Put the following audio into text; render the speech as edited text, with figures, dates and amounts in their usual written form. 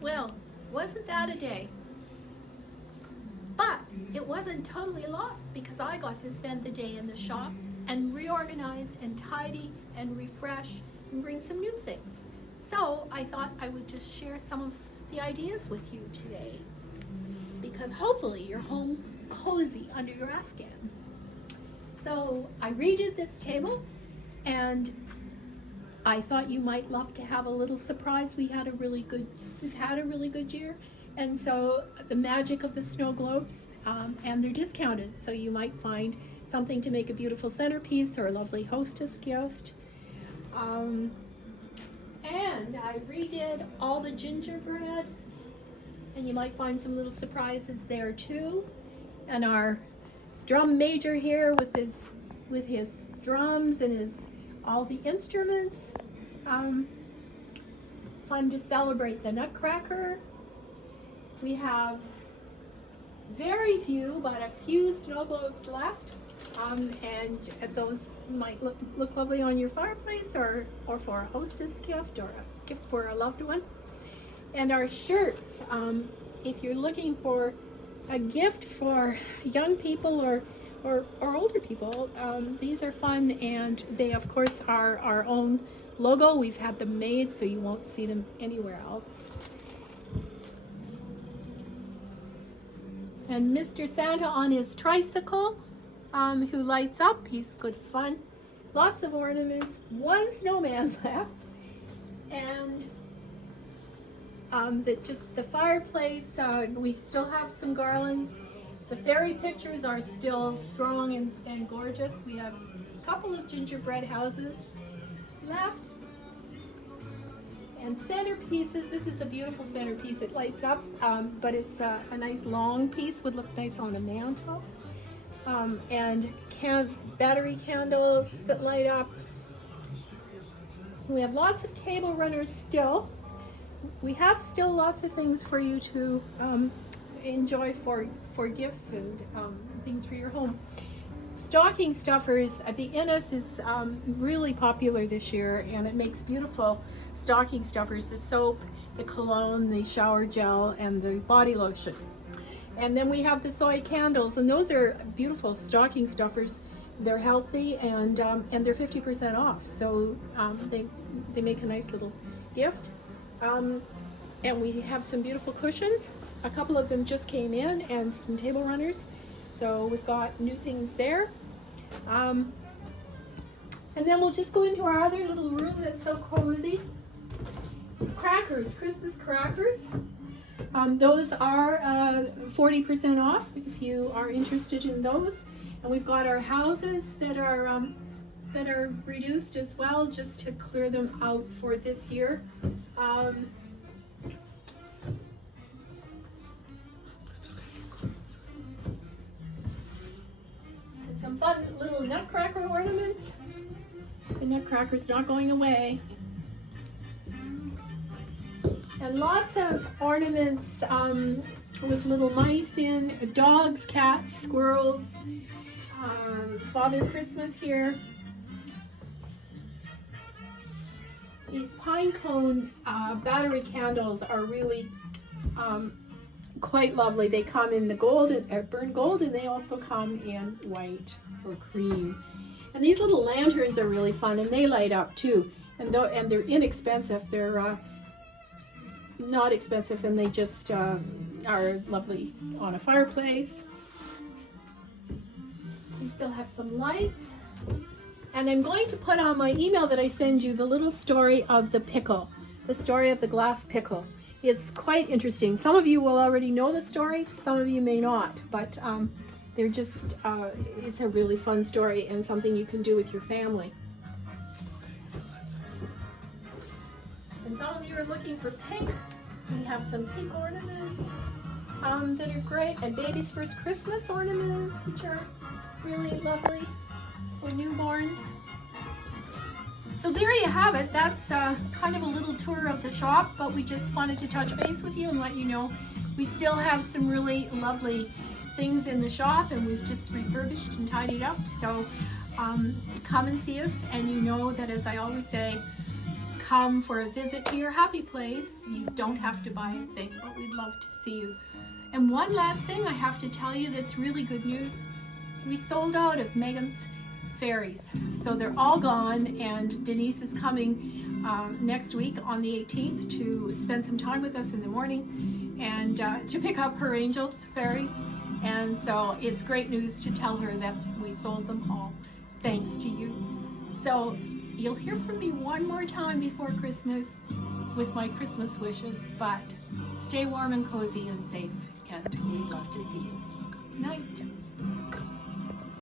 Well, wasn't that a day? But it wasn't totally lost because I got to spend the day in the shop and reorganize and tidy and refresh and bring some new things. So I thought I would just share some of the ideas with you today because hopefully you're home cozy under your Afghan. So I redid this table and I thought you might love to have a little surprise. We've had a really good year. And so the magic of the snow globes, and they're discounted. So you might find something to make a beautiful centerpiece or a lovely hostess gift. And I redid all the gingerbread, and you might find some little surprises there too. And our drum major here with his drums and all the instruments. Fun to celebrate the Nutcracker. We have very few, but a few snow globes left, and those might look lovely on your fireplace or for a hostess gift or a gift for a loved one. And our shirts, if you're looking for a gift for young people or older people, these are fun, and they of course are our own logo. We've had them made so you won't see them anywhere else. And Mr. Santa on his tricycle, who lights up. He's good fun. Lots of ornaments. One snowman left. And the fireplace, we still have some garlands. The fairy pictures are still strong and gorgeous. We have a couple of gingerbread houses left. And centerpieces, this is a beautiful centerpiece. It lights up, but it's a nice long piece, would look nice on a mantle. And battery candles that light up. We have lots of table runners still. We have still lots of things for you to enjoy for gifts and things for your home. Stocking stuffers, the Innis is really popular this year, and it makes beautiful stocking stuffers, the soap, the cologne, the shower gel, and the body lotion. And then we have the soy candles, and those are beautiful stocking stuffers. They're healthy, and they're 50% off, so they make a nice little gift. And we have some beautiful cushions. A couple of them just came in, and some table runners. So we've got new things there. And then we'll just go into our other little room that's so cozy. Crackers, Christmas crackers. Those are 40% off if you are interested in those. And we've got our houses that are reduced as well, just to clear them out for this year. Some fun little nutcracker ornaments. The nutcracker's not going away. And lots of ornaments with little mice in, dogs, cats, squirrels, Father Christmas here. These pine cone battery candles are really quite lovely. They come in the gold, burnt gold, and they also come in white or cream. And these little lanterns are really fun, and they light up too. And they're inexpensive. They're not expensive, and they just are lovely on a fireplace. We still have some lights. And I'm going to put on my email that I send you the little story of the pickle, the story of the glass pickle. It's quite interesting. Some of you will already know the story, some of you may not, but they're just, it's a really fun story and something you can do with your family. And some of you are looking for pink. We have some pink ornaments that are great, and Baby's First Christmas ornaments, which are really lovely for newborns. So there you have it. That's kind of a little tour of the shop, but we just wanted to touch base with you and let you know we still have some really lovely things in the shop, and we've just refurbished and tidied up. So come and see us, and you know that, as I always say, come for a visit to your happy place. You don't have to buy a thing, but we'd love to see you. And one last thing I have to tell you that's really good news. We sold out of Megan's fairies. So they're all gone, and Denise is coming next week on the 18th to spend some time with us in the morning and to pick up her angels fairies. And so it's great news to tell her that we sold them all, thanks to you. So you'll hear from me one more time before Christmas with my Christmas wishes, but stay warm and cozy and safe, and we'd love to see you. Night.